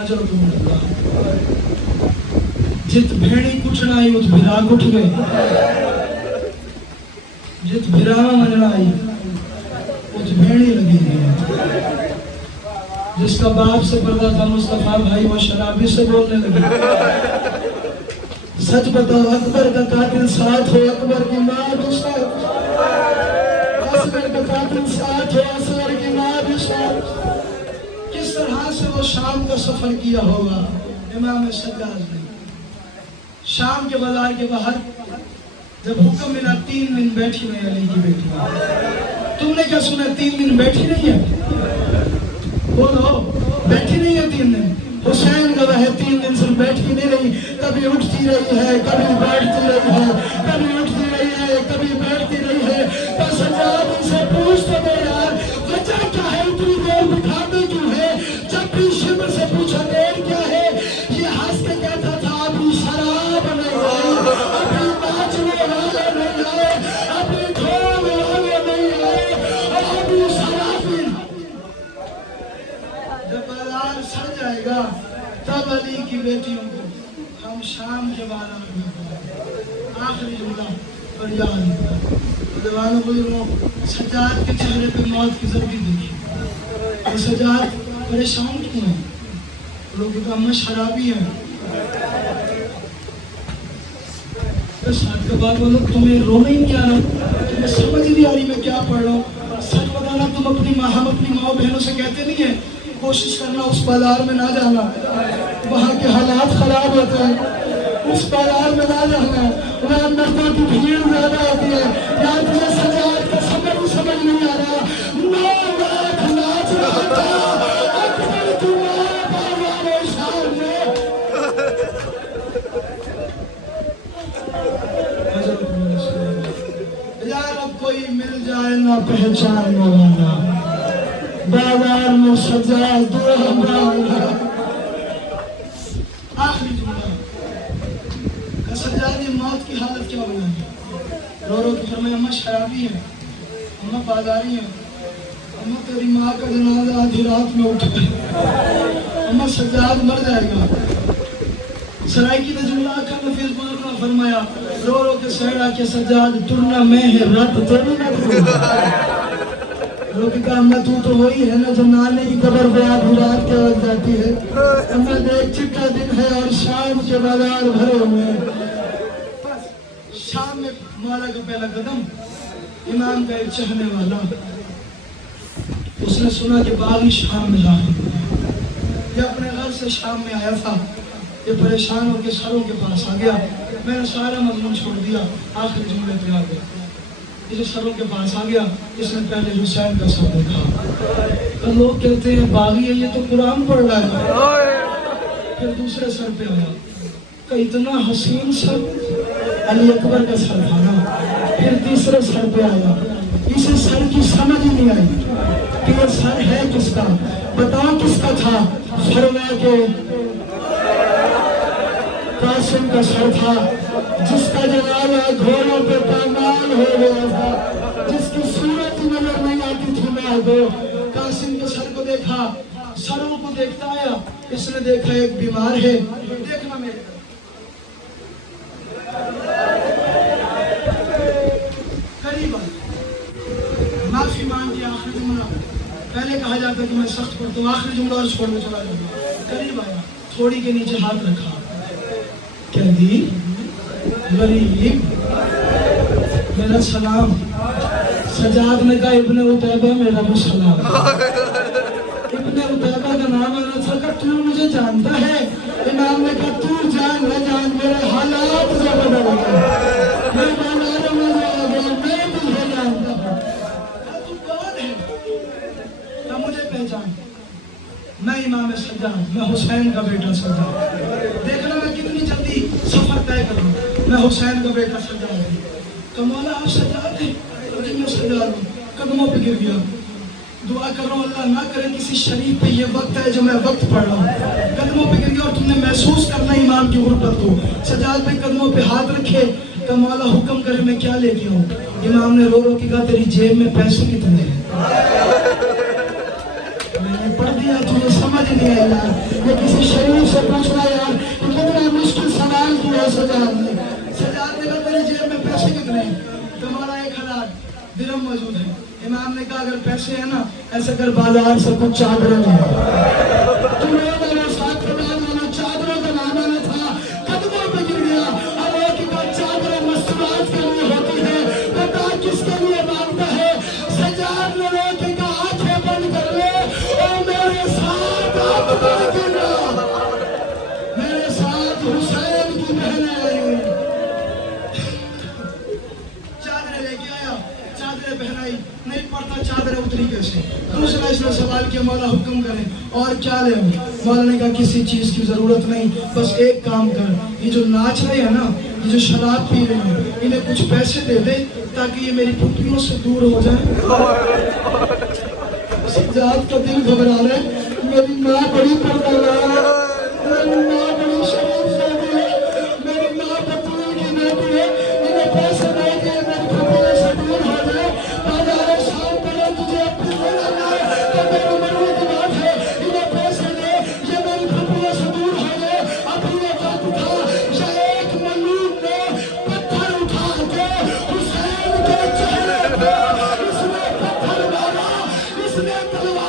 अजरकुम अल्लाह। जित भेड़ी कुटना आई उत भिरा कुट गए, जित भिरावा मनना आई उत भेड़ी लगी गई। जिसका बाप से पर्दा था मुस्तफा भाई वो शराबी से बोलने लगे। सच बताओ अकबर का कातिल साथ हो, अकबर की माँ भी साथ, असगर का कातिल साथ हो, असगर की माँ भी साथ। किस तरह से वो शाम का सफर किया होगा इमाम सज्जाद ने। शाम के बाजार के बाहर जब हुक्म मिला 3 दिन बैठी नहीं अली की बेटी, तुमने क्या सुना 3 दिन बैठी नहीं है? बोलो बैठी नहीं है 3 दिन। हुसैन गवाह है 3 दिन सिर्फ बैठी नहीं रही, कभी उठती रही है, कभी बैठती रही है, कभी उठती रही है, कभी बैठती रही है। तो सज्जाद उनसे पूछते थे यार वजह क्या है, इतनी देर बिठाते क्यों है? जब भी शिमर से पूछा देर क्या है, ये हंस के कहता था अभी शराब नहीं आई, अभी नाचने वाले नहीं आए, अभी ढोल वाले नहीं आए, अभी शराबी। जब बाजार सड़ जाएगा तब अली की बेटियों को हम शाम के बाजार में आखिरी जुमला और याद जवानों बुजुर्गों, सज्जाद के चेहरे पे मौत की जर्दी देखी। और सज्जाद परेशान क्यों है? लोग कहा मैं शराबी है। तो साथ के बाद बोलो तुम्हें रोना ही नहीं आ रहा, तुम्हें समझ नहीं आ रही मैं क्या पढ़ रहा हूँ। सच बताना, तुम अपनी माँ, हम अपनी माँ बहनों से कहते नहीं है कोशिश करना उस बाजार में ना जाना, वहाँ के हालात खराब होते हैं, उस बाजार में ना जाना, वहाँ मर्दों की भीड़ ज्यादा होती है। यार तुझे सज्जाद का समझ नहीं आ रहा। 9 लाख नाच रहा था अकबर तुम्हारे बाजार शाम में। यार अब कोई मिल जाए ना पहचानने वाला, बाजार में सज्जाद दो आखिरी जुमला। सज्जाद की मौत की हालत क्या हुई? रो रो के फरमाया अम्मा शराबी है, अम्मा बाजारी है, अम्मा तेरी माँ का जनाजा आधी रात में उठ गई, अम्मा सज्जाद मर जाएगा। सराय की जुमला का नफीस बुजुर्ग ने फरमाया रो रो के सहरा के सज्जाद तुरना में है रात तेरी ना लोग का अम्मा तू तो वही है ना जो नाने की कब्र पे आधी रात के वक्त जाती है। अम्मा देख चिट्टा दिन है और शाम के बाजार भरे हुए हैं। शाम में मौला का पहला कदम, इमाम का एक चाहने वाला, उसने सुना कि बागी शाम में जा रहे हैं। ये अपने घर से शाम में आया था, ये परेशान होकर सरों के पास आ गया। मैंने सारा मजमून छोड़ दिया, आखिरी जुमले पे आ गया। इसे सरों के पास आ गया, इसने पहले हुसैन का सर देखा। तो लोग कहते हैं बागी है ये तो कुरान पढ़ रहा है। फिर दूसरे सर पे आया, तो इतना हसीन सर अली अकबर का सर था ना। फिर तीसरे सर पे आया, इसे सर की समझ ही नहीं आई कि ये सर है किसका, बताओ किसका था? फरमाया के कासिम का सर था, जिसका जनाजा घोड़ों पे पामाल हो गया था, जिसकी सूरत नजर नहीं आती थी ना दो। कासिम के सर को देखा, सरों को देखता आया, इसने देखा एक बीमार है। देखना मेरे करीब माफी मांगी, आखिरी जुमला। पहले कहा जाता कि मैं सख्त पढ़ता हूँ, आखिरी जुमला और छोड़ने चला जाऊंगा। करीब आया, थोड़ी के नीचे हाथ रखा, कह दी गरीब मेरा सलाम। सज्जाद ने कहा इब्ने उतैबा मेरा भी सलाम। इब्ने उतैबा का नाम आना था, कहा तू मुझे जानता है? इमाम ने कहा तू जान न जान मेरे हालात जो बदल गए, मैं बाजारों में जो आ गया मैं तुझे जानता हूँ। तू कौन है? कहा मुझे पहचान, मैं इमाम सज्जाद, मैं हुसैन का बेटा सज्जाद। देखना मैं कितनी जल्दी सफर तय करूँ, मैं हुसैन का बेटा सज्जाद हूँ। तो मौला आप सज्जाद हैं? जी मैं सज्जाद हूँ। कदमों पे गिर गया, दुआ कर रहा हूँ अल्लाह ना करे किसी शरीफ पे ये वक्त है जो मैं वक्त पढ़ रहा हूँ। कदमों पे गिर गया और तुमने महसूस करना इमाम की गुर्बत को। सज्जाद पे कदमों पे हाथ रखे, तो मौला हुक्म करे मैं क्या लेके आऊँ? इमाम ने रो रो के कहा तेरी जेब में पैसे कितने हैं? मैंने पढ़ दिया, तुझे समझ नहीं आया, ये किसी दिरहम मौजूद है। इमाम ने कहा अगर पैसे है ना ऐसे कर बाजार से कुछ चादरें ले साथ चादरों का नामाना था, कदमों पे गिर गया। अब एक चादरें मस्तूरात के लिए होती है, बता किसके लिए मांगता है? सजाद ने का आंखें बंद कर ले और मेरे साथ आप गिरना, मेरे साथ हुसैन की बहनें आई हुई। चादरें लेके आया, चादरें पहनाई, नहीं पड़ता चादरें उतरी कैसे? दूसरा इसने सवाल किया मौला हुक्म करें और क्या ले? मौला ने कहा किसी चीज की जरूरत नहीं, बस एक काम कर, ये जो नाच रहे हैं ना, ये जो शराब पी रहे हैं, इन्हें कुछ पैसे दे दे ताकि ये मेरी पुतलियों से दूर हो जाए। सज्जाद का दिल घबरा रहा है, मेरी माँ बड़ी पर्दा है, मेरी माँ बड़ी शरीफ जाती है, मेरी माँ बतूल की बेटी है, इन्हें पैसे नहीं दिए मेरी पुतलियों से दूर हो जाए। बाजार शाम पड़े तुझे अपनी बनाना है तो मेरी मरने की बात है, इन्हें पैसे दे ये मेरी पुतलियों से दूर हो जाए। अभी ये वक्त था या एक मलूक ने पत्थर उठा के हुसैन के चेहरे पे इसने पत्थर मारा, इसने तलवार